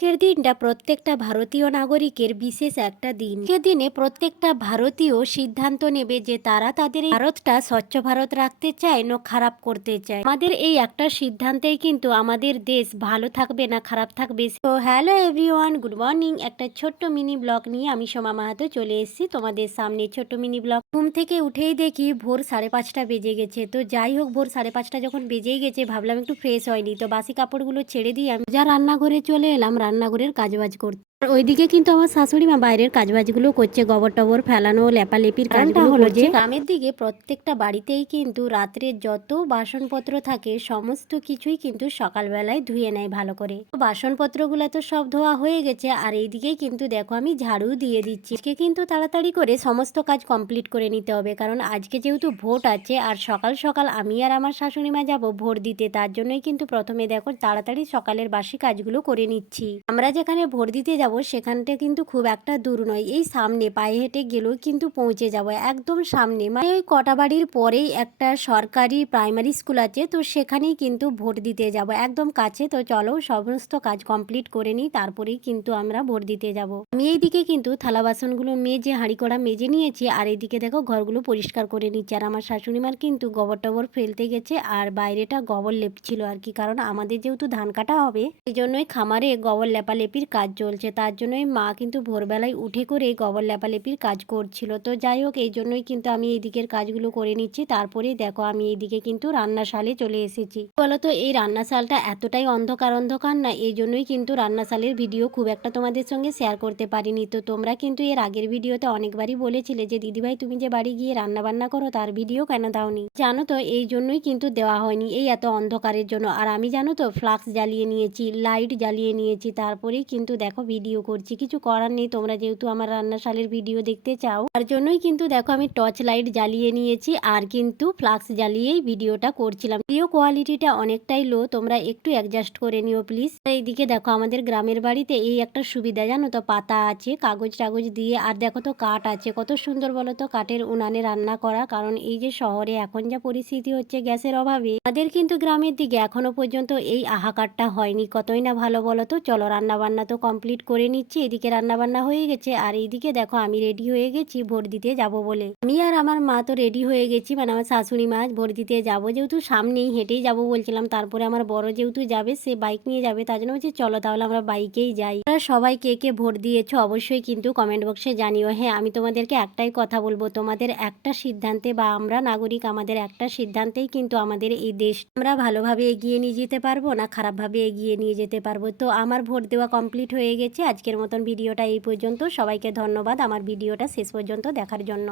আজকের দিনটা প্রত্যেকটা ভারতীয় নাগরিকের বিশেষ একটা দিন। সেদিনে প্রত্যেকটা ভারতীয় সিদ্ধান্ত নেবে যে তারা তাদের এই ভারতটা স্বচ্ছ ভারত রাখতে চায় না খারাপ করতে চায়। আমাদের এই একটা সিদ্ধান্তেই কিন্তু আমাদের দেশ ভালো থাকবে না খারাপ থাকবে। তো হ্যালো এভরিওয়ান, গুড মর্নিং। একটা ছোট্ট মিনি ব্লগ নিয়ে আমি সোমা মাহাতো চলে এসেছি তোমাদের সামনে। ছোট্ট মিনি ব্লগ। ঘুম থেকে উঠেই দেখি ভোর 5:30 বেজে গেছে। তো যাই হোক, ভোর 5:30 যখন বেজেই গেছে ভাবলাম একটু ফ্রেশ হয়নি, তো বাসি কাপড়গুলো ছেড়ে দিয়ে আমি যা রান্নাঘরে চলে এলাম রান্নাঘরের কাজবাজ করতে। আর ওইদিকে কিন্তু আমার শাশুড়ি মা বাইরের কাজবাজগুলো করছে, গোবর টবর ফেলানো, লেপালেপির কাজটা হলো যে গ্রামের দিকে প্রত্যেকটা বাড়িতেই কিন্তু রাত্রে যত বাসনপত্র থাকে সমস্ত কিছুই কিন্তু সকালবেলায় ধুয়ে নেয় ভালো করে। বাসনপত্রগুলো তো সব ধোয়া হয়ে গেছে, আর এইদিকেই কিন্তু দেখো আমি ঝাড়ু দিয়ে দিচ্ছি। আজকে কিন্তু তাড়াতাড়ি করে সমস্ত কাজ কমপ্লিট করে নিতে হবে, কারণ আজকে যেহেতু ভোট আছে আর সকাল সকাল আমি আর আমার শাশুড়ি মা যাবো ভোট দিতে। তার জন্যই কিন্তু প্রথমে দেখো তাড়াতাড়ি সকালের বাসি কাজগুলো করে নিচ্ছি। আমরা যেখানে ভোট দিতে যাব সেখানটা কিন্তু খুব একটা দূর নয়, এই সামনে পায়ে হেঁটে গেলেও কিন্তু পৌঁছে যাব একদম সামনে। মানে ওই কটা বাড়ির পরেই একটা সরকারি প্রাইমারি স্কুল আছে, তো সেখানেই কিন্তু ভোট দিতে যাব একদম কাছে। তো চলো সমস্ত কাজ কমপ্লিট করে নিই, তারপরেই কিন্তু আমরা ভোট দিতে যাব। আমি এইদিকে কিন্তু থালা বাসনগুলো মেজে হাঁড়ি কড়া মেজে নিয়েছি, আর এইদিকে দেখো ঘরগুলো পরিষ্কার করে নিচ্ছি। আর আমার শাশুড়িমার কিন্তু গোবর টবর ফেলতে গেছে আর বাইরেটা গোবর লেপছিল আর কি, কারণ আমাদের যেহেতু ধান কাটা হবে সেই জন্যই খামারে গোবর লেপালেপির কাজ চলছে। তার জন্যই মা কিন্তু ভোরবেলায় উঠে করে গোবর লেপালেপির কাজ করছিল। তো যাই হোক, এই জন্যই কিন্তু আমি এই দিকের কাজগুলো করে নিচ্ছি। তারপরেই দেখো আমি এইদিকে কিন্তু রান্নাশালে চলে এসেছি। বলতো এই রান্নাশালটা এতটাই অন্ধকার অন্ধকার না, এই জন্যই কিন্তু রান্নাশালের ভিডিও খুব একটা তোমাদের সঙ্গে শেয়ার করতে পারিনি। তো তোমরা কিন্তু এর আগের ভিডিওতে অনেকবারই বলেছিলে যে দিদিভাই তুমি যে বাড়ি গিয়ে রান্না বান্না করো তার ভিডিও কেন দাওনি। জানো তো এই জন্যই কিন্তু দেওয়া হয়নি, এই এত অন্ধকারের জন্য। আর আমি জানো তো ফ্লাক্স জ্বালিয়ে নিয়েছি, লাইট জ্বালিয়ে নিয়েছি, তারপরেই কিন্তু দেখো ভিডিও করছি। কিছু করার নেই, তোমরা যেহেতু আমার রান্নাশালের ভিডিও দেখতে চাও তার জন্যই কিন্তু দেখো আমি টর্চ লাইট জ্বালিয়ে নিয়েছি আর কিন্তু ফ্লাক্স জ্বালিয়েই ভিডিওটা করছিলাম। ভিডিও কোয়ালিটিটা অনেকটাই লো, তোমরা একটু অ্যাডজাস্ট করে নিও প্লিজ। এইদিকে দেখো আমাদের গ্রামের বাড়িতে এই একটা সুবিধা জানো তো, পাতা আছে কাগজ টাগজ দিয়ে, আর দেখো তো কাঠ আছে, কত সুন্দর বলো তো কাঠের উনানে রান্না করা। কারণ এই যে শহরে এখন যা পরিস্থিতি হচ্ছে গ্যাসের অভাবে, আমাদের কিন্তু গ্রামের দিকে এখনো পর্যন্ত এই হাহাকারটা হয়নি। কতই না ভালো বলো তো। চলো রান্না বান্না তো কমপ্লিট করে নিচ্ছি, এদিকে রান্না বান্না হয়ে গেছে। আর এইদিকে দেখো আমি রেডি হয়ে গেছি ভোট দিতে যাব বলে। আমি আর আমার মা তো রেডি হয়ে গেছি, মানে আমার শাশুড়ি মা ভোট দিতে যাবো যেহেতু সামনেই, হেঁটেই যাবো বলছিলাম। তারপরে আমার বড় যেহেতু যাবে, সে বাইক নিয়ে যাবে, তার জন্য বলছি চলো তাহলে আমরা বাইকেই যাই। সবাই কে কে ভোট দিয়েছো অবশ্যই কিন্তু কমেন্ট বক্সে জানিও। হ্যাঁ, আমি তোমাদেরকে একটাই কথা বলবো, তোমাদের একটা সিদ্ধান্তে বা আমরা নাগরিক আমাদের একটা সিদ্ধান্তেই কিন্তু আমাদের এই দেশ আমরা ভালোভাবে এগিয়ে নিয়ে যেতে পারবো না খারাপভাবে এগিয়ে নিয়ে যেতে পারবো। তো আমার ভোট দেওয়া কমপ্লিট হয়ে গেছে। আজকের মতন ভিডিওটা এই পর্যন্ত। সবাইকে ধন্যবাদ আমার ভিডিওটা শেষ পর্যন্ত দেখার জন্য।